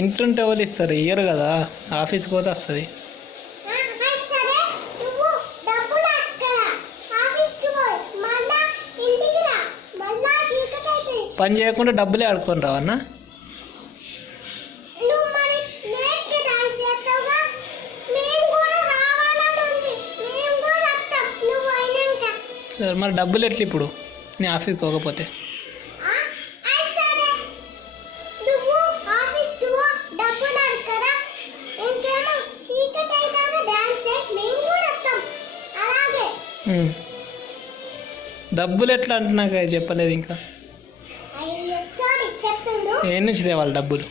ఇంట్లుంటే ఎవరు ఇస్తారు? ఇయ్యరు కదా, ఆఫీస్కి పోతే వస్తుంది. పని చేయకుండా డబ్బులే ఆడుకొని రావన్నా? సరే, మరి డబ్బులు ఎట్లా ఇప్పుడు నీ ఆఫీస్కి పోకపోతే? డబ్బులు ఎట్లా అంటున్నాక చెప్పలేదు ఇంకా. ఏ నుంచి తేవాలి డబ్బులు?